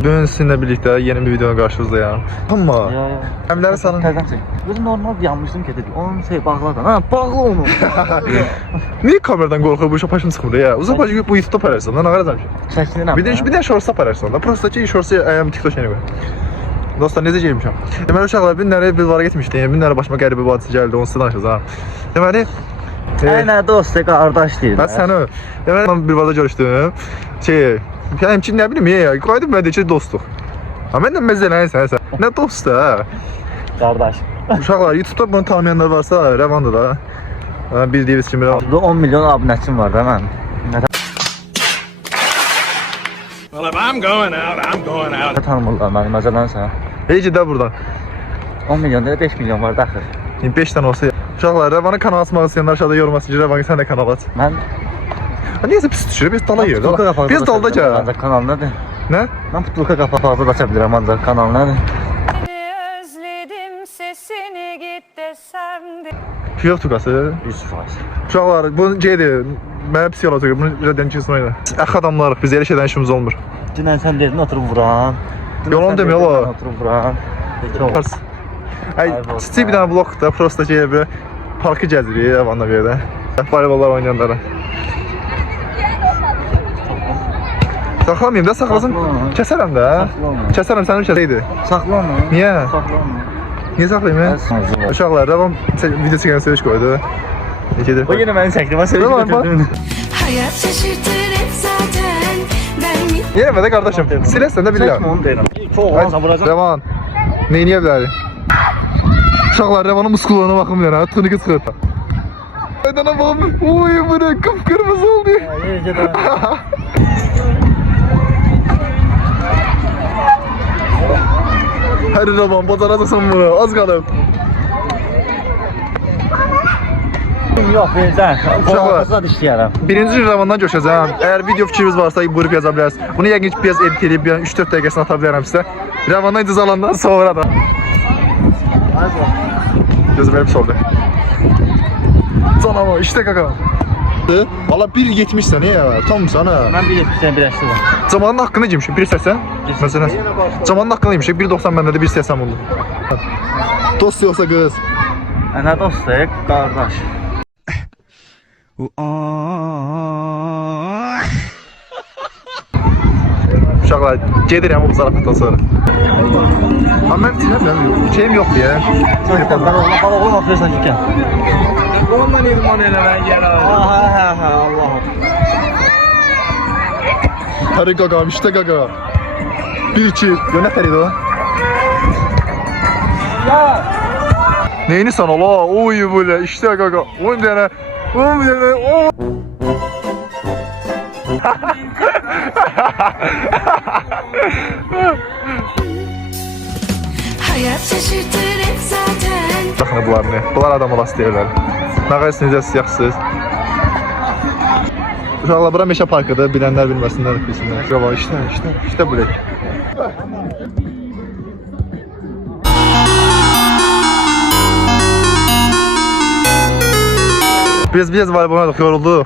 Bugün sizinle birlikte yeni bir videoya karşınızdayım. Ama Əmləri sanın. Təzən çək. Özüm normal yanmışdım ki dedim. Onu bağladan. Ha, bağla onu. Niye kameradan korkuyor bu işe başım çıxmır ya? Uzaq başı bu YouTube paylaşsan da ne kadar zaten. Çəkinirəm. Bir de shorts'a paylaşsan da. Prosta ki shorts'ı ayağım TikTok şeyine koy. Dostlar necə gəlmişəm? Deməli uşaqlar günləri Bilvara getmişdim. Günləri başıma qəribə bir hadisə gəldi. Onsuz danışacağam. Deməli Nə dost, qardaş deyir. Ben səni deməli mən Bilvarda görüşdüm. Yəni ki, nə bilim ya, qaydım mən də ki dostluq. Amma mən də məzələnsən sən. Nə dost da? Qardaş. Uşaqlar YouTube'da bunu tanımayanlar varsa, rəvandır da. Bildiyiniz kimi. 10 milyon abunəçim var da mən. Well, if I'm going out, I'm going out. Nə tanımırlar məni məzələnsən? Hey ciddi burada. 10 milyon deyil, 5 milyon var daxil. 5 tane olsa. Uşaqlar rəvanı kanal açmaq istəyənlər aşağıda yorum atın ki, rəvanı sən də kanal aç. Mən Niyəsə pis düşür, biz dala yiyoruz. Biz dalda gəl. Ancaq kanal nədir? Nə? Mən futbolka qapaqda da aça bilirəm ancaq kanal nədir? Özledim sesini git desem de. Yox tukası. 100%. Uşaqlar bu şeydir. Mənə pis yola tökür. Bunu rədən kesin oyna. Əx adamlarıq, biz elə şeydən işimiz olmur. Dünən sən dedin oturub vuran. Yalan deme ola. Oturub vuran. Ay, kiçik bir dənə blokda prosta şeyə bir parkı gəzirik Rəvanla bir yerdə. Voleybollar oynayanlara. Saxlamayayım da, saxlasın. Kəsərəm də. Kəsərəm sənin kəsəydi. Saxlama. Niyə? Saxlama. Niyə saxlayayım mən? Uşaqlar, Rəvan video çəkən söyüş qoydu. İkidir. O yine beni çekti, ben seni götürdüm. Hayat şaşırtır hep zaten. Ben Yenə də qardaşım, siləsən də bilirəm. Çekme onu derim. Çok olmazsa vuracağım. Rəvan, neyniyə bilərik? Uşaqlar, Rəvanın muskullarına baxın bir dənə, tırnıqı çıxır. Aydana baxın, oy bu ne, qıpqırmızı oldu. Hadi Rəvan, bacaracaqsan bunu, az qalıb. Yok vereceğim. Uşaqlar, Uşaqlar işləyərəm. birinci Rəvandan göçəcəm. Əgər video fikriniz varsa buyurub yaza bilərsiniz. Bunu yəqin ki biraz edit edib 3-4 dəqiqəsini ata bilərəm sizə. Rəvandan icazə alandan sonra da. Gözüm hep soldu. Canama işte kaka. Valla 1.70 sən ya, tam sana. Mən 1.70'den bir yaşlıyım. Zamanın haqqını yemişim, 1.80. Məsələn. Zamanın haqqını yemişim, 1.90 məndə də 1.80 oldu. Dost yoxsa qız. Nə dostluq, qardaş. Uşaqlar, gedirəm bu zarafatdan sonra. Amma mən sinirlənmirəm, şeyim yoxdur ya. Ben oğlum atıyorsan ki. Ondan idman eləmən gələr. Ha Allah'ım. Tarık qaqam, işte qaqa. 1-2, yo nə təridi o? Neyini sana la? Oy böyle, işte qaqa. 10 dənə, 10 dənə, 10. hayat şaşırtır hep zaten. Baxın bunlar ne? Bunlar adam olası deyirlər. Nə qərsiniz, yaxsınız. Uşaqlar, bura meşə parkıdır, bilənlər bilməsinlər, bilsinlər. Şuraya işte bu lek. Biz voleybolda oynadık, yorulduq.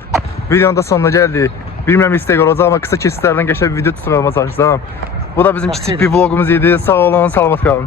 Videonun da sonuna gəldik. Bilmirəm istək olacaq amma qısa kesitlərdən qəşəng bir video tutmağa çalışacağam. Bu da bizim kiçik bir vlogumuz idi. Sağ olun, salamat qalın.